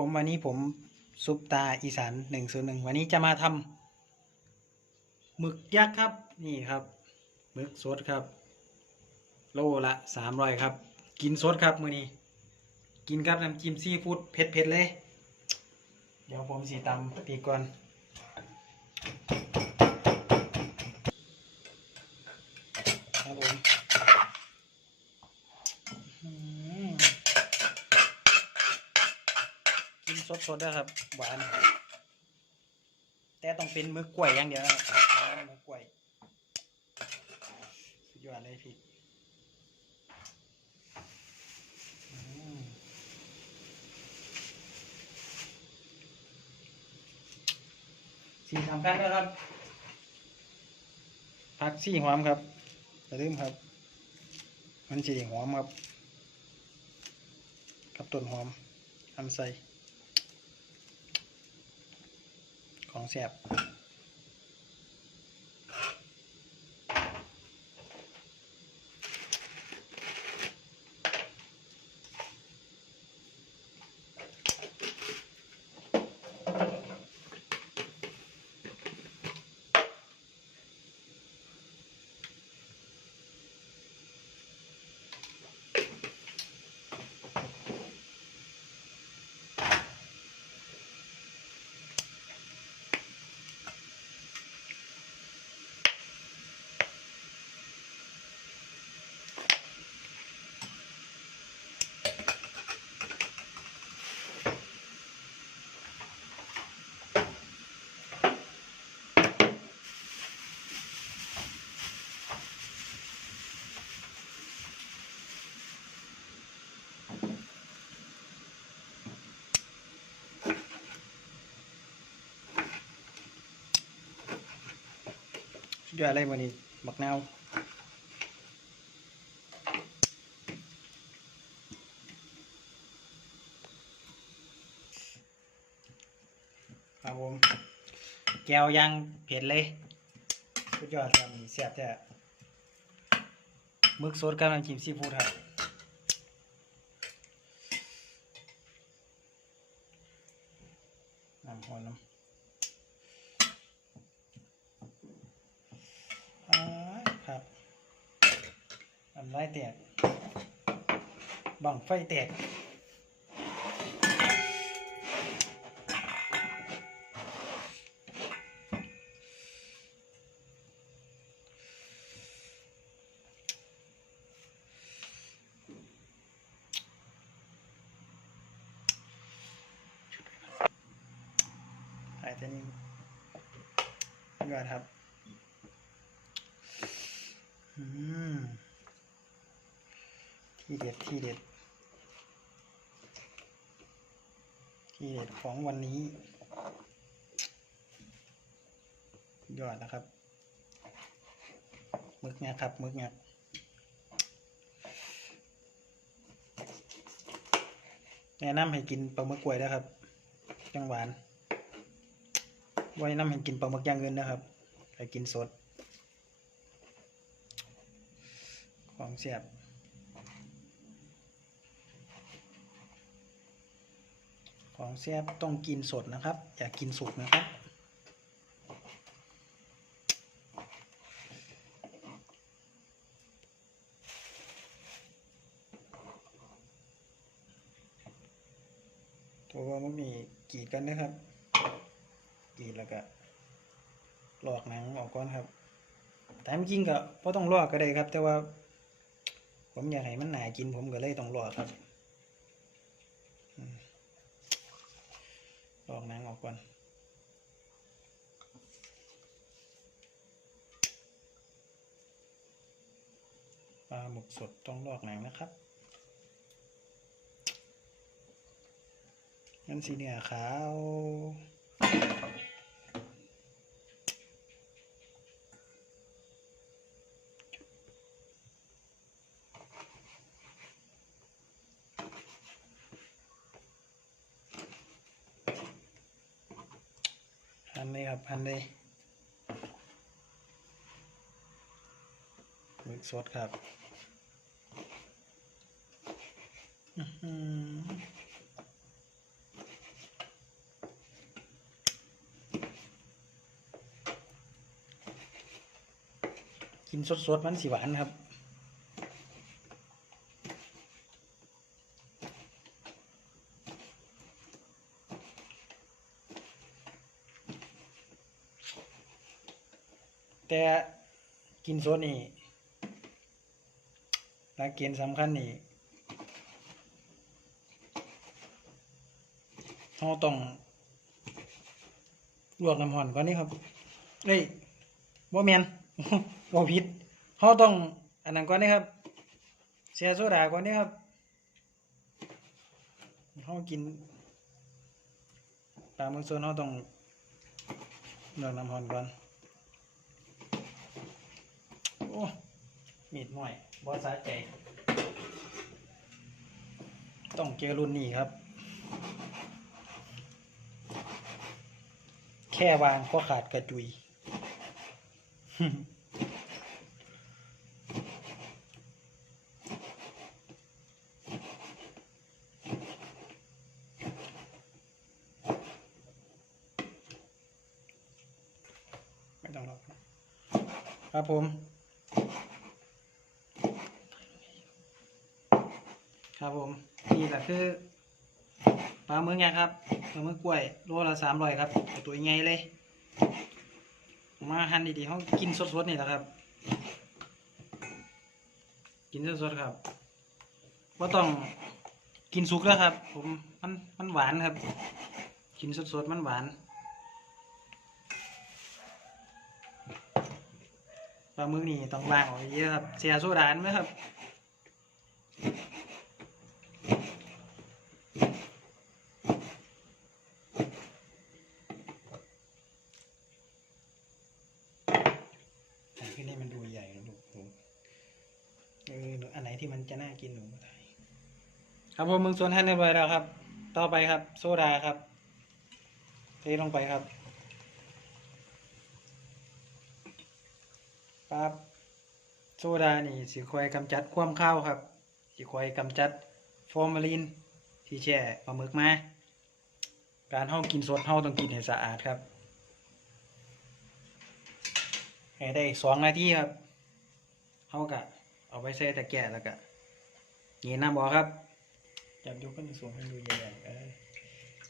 ผมวันนี้ผมซุปตาอีสานหนึ่งศูนย์หนึ่งวันนี้จะมาทำหมึกยักษ์ครับนี่ครับหมึกสดครับ โลละสามร้อยครับ กินสดครับมือนี้ กินครับน้ำจิ้มซีฟู้ดเผ็ดๆเลย เดี๋ยวผมสีตำตีก่อนครับผมอื้อหือ กิน สดๆนะครับ หวาน แต่ต้องเป็นมือกล้วยอย่างเดียวนะครับมือกล้วยสุดยอดเลยพี่อืมสิ่งสำคัญนะครับผักซี่หอมครับอย่าลืมครับ มันสีหอมครับ กับต้นหอมทำใส่ ของแสบ สุดยอดเลยวันนี้บักนาวครับผมแก้วยังเผ็ดเลยสุดยอดครับเสียบแท้มึกสดกับน้ำจิ้มซีฟู้ดครับน้ำหอยน้ำอ้ายครับน้ำ ลายแตกบังไฟแตกถ่ายแต่นี้ก่อนครับ อืม ด็ดที่เด็ด ที่เด็ดของวันนี้ ยอดนะครับมึกเนี่ยครับมึกเนี่ยแนะนำให้กินปลาหมึกกล้วยนะครับ จังหวานไว้น้ำให้กินปลาหมึกย่างเงินนะครับให้กินสด ของเสียบ ของเสียบต้องกินสดนะครับ อย่ากกินสุกนะครับ ตัวว่ามันมีกรีดกันนะครับกรีดแล้วก็หลอกหนังออกก่อนครับ แต่จริงก็บ่ต้องลอกก็ได้ครับ แต่ว่า ผมอยากให้มันหนากินผมก็เลยต้องลอกครับอืม ลอกหนังออกก่อนปลาหมึกสดต้องลอกหนังนะครับงั้นสีเนี่ยขาว นเลยครับพันนี้มึกสดครับกินสดๆมันสีหวานครับ กินสดนี่หลักเกณฑ์สำคัญนี่เราต้องลวกน้ำห่อนก่อนนี่ครับเอ้ยบ่แมนบ่ผิดเราต้องอันนั้นก่อนนี่ครับ เสียโซดาก่อนนี่ครับเรากินปลาหมึกสดเราต้องลวกน้ำห่อนก่อน มีดหน่อยบอสาใจ ต้องเจอรุ่นนี้ครับ แค่วางก็ขาดกระจุย ไม่ต้องหรอกครับผม ครับผม นี่แหละคือปลาหมึกไงครับปลาหมึกกล้วยโลละสามร้อยครับตัวใหญ่เลย มาหั่นดีๆเขากินสดๆนี่แหละครับ กินสดๆครับว่าต้องกินสุกแล้วครับ ผมมันมันหวานครับ กินสดๆมันหวานปลาหมึกนี่ต้องล้างออกเยอะครับเสียโซดาไหมครับ ถ่ายขึ้นให้มันดูใหญ่นะลูกหนูเออหนูอันไหน ที่มันจะน่ากินหนูก็ถ่ายครับผมมึงส่วนท่านเรียบร้อยแล้วครับ ต่อไปครับ โซดาครับเทลงไปครับปั๊บโซดานี่สิคอยกำจัดความข้าวครับสิคอยกำจัดฟอร์มาลินที่แช่ปลาหมึกมาการเฮากินสดเฮาต้องกินให้สะอาดครับให้ได้สองนาทีครับเขากะ เอาไปใส่ตะแกรงแล้วก็นี่น้ำบอกครับจับยกขึ้นสูงให้ดูใหญ่ๆเออ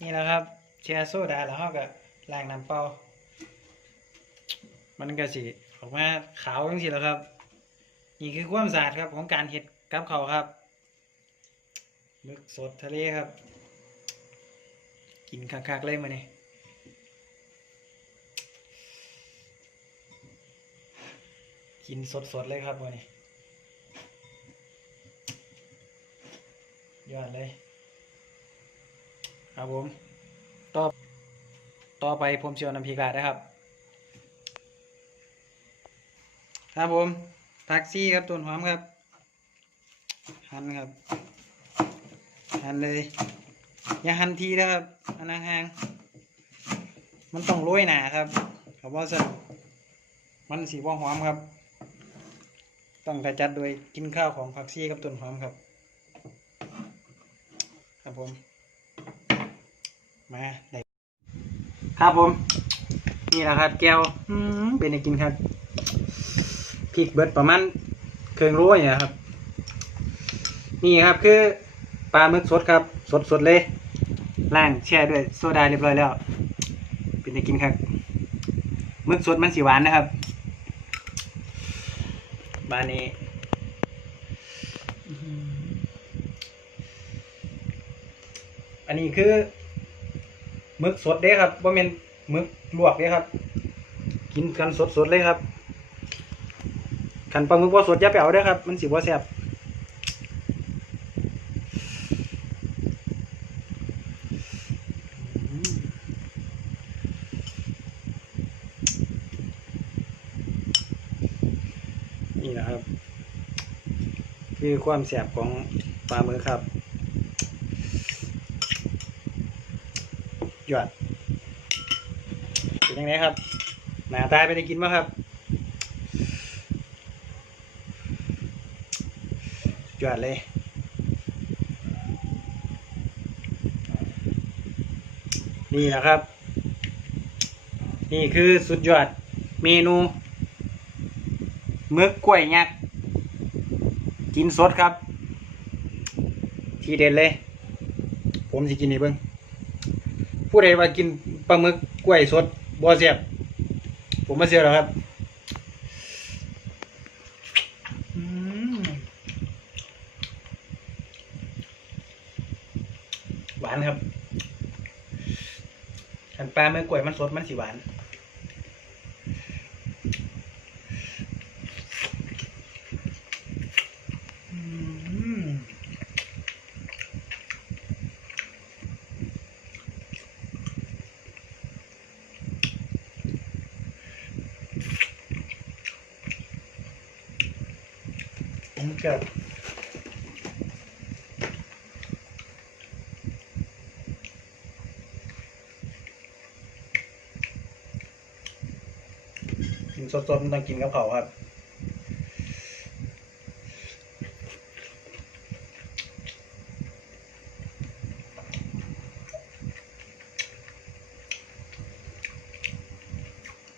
นี่แหละครับแช่โซดาแล้วเขาก็ล้างน้ำเปล่ามันก็สิออกมาขาวจังสิแล้วครับ นี่คือความสะอาดครับของการเห็ดกับเขาวครับหมึกสดทะเลครับ กินคักๆเลยมาเนี่ยกินสดๆเลยครับวันนี้ ยอดเลย ครับผม ต่อ ต่อไปผมเชียวน้ำพริกลาดนะครับ ครับผมผักซี่ครับต้นหอมครับ หั่นครับ หั่นเลย อย่าหั่นทีนะครับอันนั้นห่างมันต้องโรยหนาครับเขาบอกสั่นมันสีว่าหอมครับ ต้องกระจัดโดยกินข้าวของผักซี่กับต้นหอมครับ ครับผม มาได้ครับผม นี่แหละครับแก้วอืเป็นไงกินครับพริกเบิดประมาณเครื่องโรยเนี่ยครับ นี่ครับคือปลาหมึกสดครับ สดสดๆเลยล่างแช่ด้วยโซดาเรียบร้อยแล้ว เป็นไงกินครับหมึกสดมันสีหวานนะครับบ้านนี้ อันนี้คือหมึกสดเด้ครับว่าเป็นหมึกลวกเด้ครับ กินกันสดๆเลยครับขันปลาหมึกว่าสดอย่าไปเอาเด้ครับ มันสิบ่แซ่บนี่นะครับ คือความแสบของปลาหมึกครับ ยอดเป็นยังไงครับ หนาตาไปได้กินมั้ครับยอดเลยนี่นะครับ นี่คือสุดยอดเมนูมึกกล้วยยักษ์กินสดครับ ทีเด็ดเลย ผมสิกินนี่เบิ้ง ผู้ใดว่ากินปลาหมึกกล้วยสดบ่เสียบผมมาเสียแล้วครับหวานครับขันปลาเมื่อกล้วยมันสดมันสีหวาน ผมเกิดกินสดๆมันต้องกินกับเขาครับ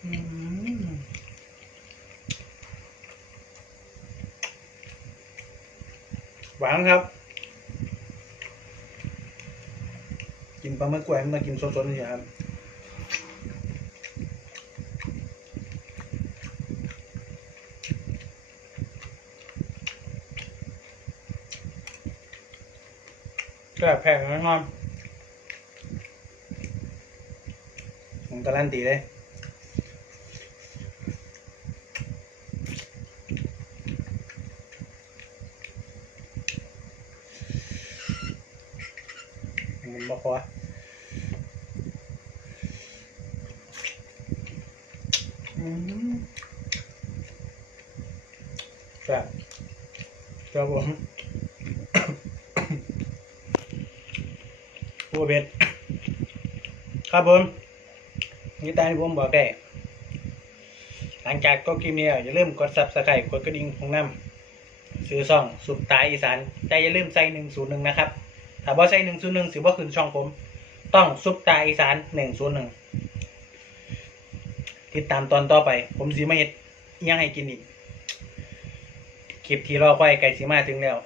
อืม หวานครับ กินปลาหมึกกล้วยมันต้องกินสดๆนี่ครับก็แพงแน่นอนผมการันตีเลย มันบอกว่าอืมแซ่บครับผมบัวเบ็ดครับผมนี่ตามที่ผมบอกได้หลังจากก็คลิปนี้แล้วอย่าลืมกดซับสไครต์กดกระดิ่งของน้ำซื้อซ่องสุปตายอีสานใจอย่าลืมใส่หนึ่งศูนย์หนึ่งนะครับ ถ้าบ่ใส่หนึ่งศูนย์หนึ่งสิบ่ขึ้นช่องผม ต้องซุปตาอีสานหนึ่งศูนย์หนึ่งติดตามตอนต่อไป ผมสิมาเฮ็ดอิหยังให้กินอีก คลิปที่รอคอยไก่สิมาถึงแล้ว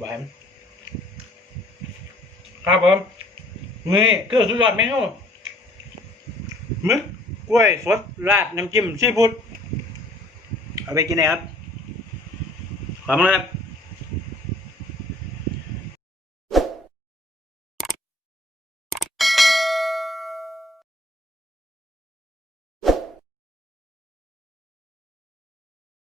หวานครับผมนี่คือสุดยอดเมนูมึกกล้วยสดราดน้ำจิ้มซีฟู้ดเอาไปกินเลยครับขอบคุณครับ